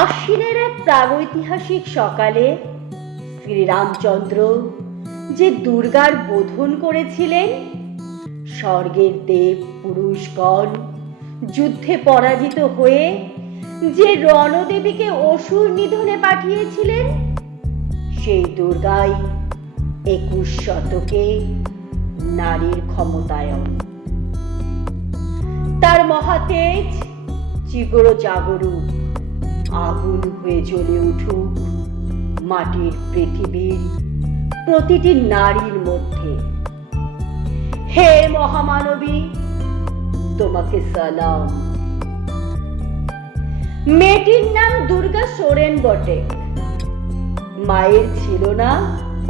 আশ্বিনের এক প্রাগৈতিহাসিক সকালে শ্রীরামচন্দ্র যে দুর্গার বোধন করেছিলেন, স্বর্গের দেব পুরুষগণ যুদ্ধে পরাজিত হয়ে যে রণদেবীকে অসুর নিধনে পাঠিয়েছিলেন, সেই দুর্গাই 21 শতকে নারীর ক্ষমতায়ন। তার মহাতেজ চিগড় জাগরুক আগুন হয়ে জ্বলে উঠুক মাটির পৃথিবীর প্রতিটি নারীর মধ্যে। হে মহামানবী, তোমাকে সালাম। মেয়েটির নাম দুর্গা সোরেন বটে। মায়ের ছিল না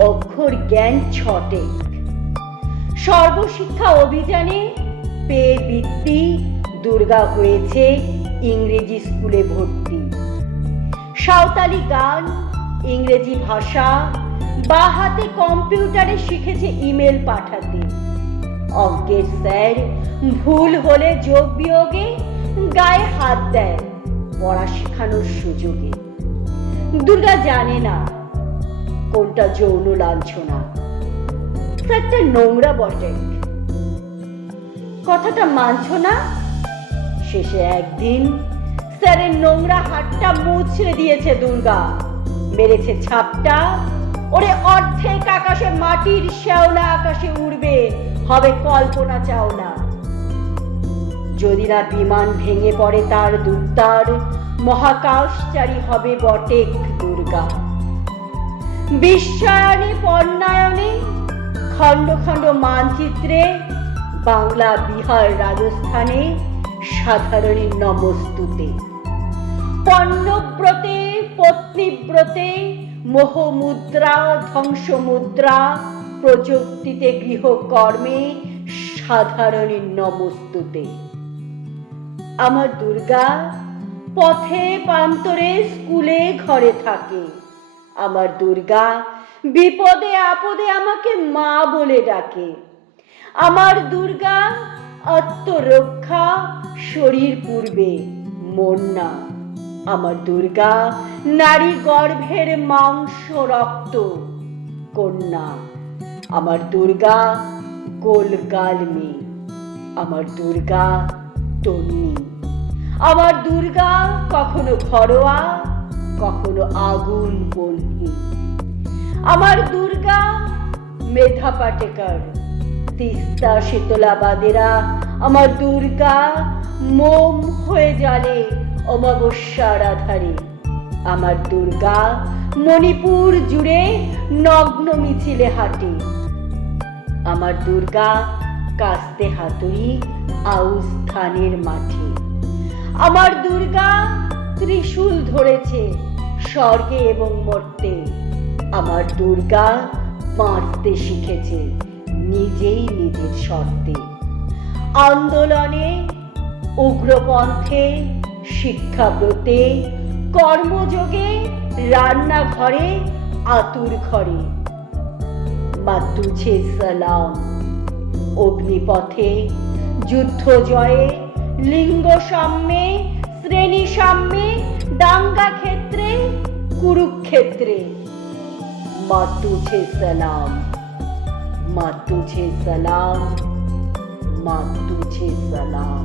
অক্ষর জ্ঞান ছটেক। সর্বশিক্ষা অভিযানে পেয়ে বৃত্তি দুর্গা হয়েছে ইংরেজি স্কুলে ভর্তি। সাঁওতালি গান, ইংরেজি ভাষা, বা হাতে কম্পিউটারে শিখেছে ইমেল পাঠাতে। অঙ্কের স্যার ভুল হলে যোগ বিয়োগে গায়ে হাত দেয় পড়া শেখানোর সুযোগে। দুর্গা জানে না কোনটা যৌন লাঞ্ছনা। একটা নোংরা বটে, কথাটা মানছ না? শেষে একদিন স্যারের নোংরা হাতটা মুছড়ে দিয়েছে দুর্গা, মেরেছে ছাপটা। ওরে অর্ধেক আকাশে মাটির শ্যাওলা আকাশে উড়বে, হবে কল্পনা চাওলা। যদি না বিমান ভেঙে পড়ে তার দুর্দার, মহাকাশচারী হবে বটেক দুর্গা। বিশ্বায়নে পণ্যায়নে খণ্ড খণ্ড মানচিত্রে বাংলা, বিহার, রাজস্থানে সাধারণী নমস্তুতে। পণ্যব্রতে, পত্নীব্রতে, মোহমুদ্রা, ধ্বংসমুদ্রা, প্রযুক্তিতে, গৃহকর্মে সাধারণী নমস্তুতে। আমার দুর্গা পথে প্রান্তরে স্কুলে ঘরে থাকে। আমার দুর্গা বিপদে আপদে আমাকে মা বলে ডাকে। আমার দুর্গা আত্মরক্ষা শরীর পূর্বে, মন না। আমার দুর্গা নারী গর্ভের মাংস রক্ত কন্যা। আমার দুর্গা গোলগাল মেয়ে। আমার দুর্গা তন্নি। আমার দুর্গা কখনো ঘরোয়া, কখনো আগুন বন্যী। আমার দুর্গা মেধা পাটেকর, তিস্তা শীতলাবাদেরা। আমার দুর্গা মোম হয়ে জ্বালে অমাবস্যার আধারে। আমার দুর্গা মণিপুর জুড়ে নগ্ন মিছিলে হাঁটে। আমার দুর্গা কাস্তে হাতুড়ি আউশ ধানের মাঠে। আমার দুর্গা ত্রিশূল ধরেছে স্বর্গে এবং মর্তে। আমার দুর্গা বাঁচতে শিখেছে নিজেই নিজের শর্তে। আন্দোলনে, উগ্রপন্থে, শিক্ষাব্রতে, কর্মযোগে, রান্নাঘরে, আতুর ঘরে। মা তুঝে সালাম। অগ্নিপথে, যুদ্ধ জয়ে, লিঙ্গ সাম্যে, শ্রেণী সাম্যে, দাঙ্গা ক্ষেত্রে, কুরুক্ষেত্রে। মা তুঝে সালাম, মা তুঝে সালাম, মা তুঝে সালাম।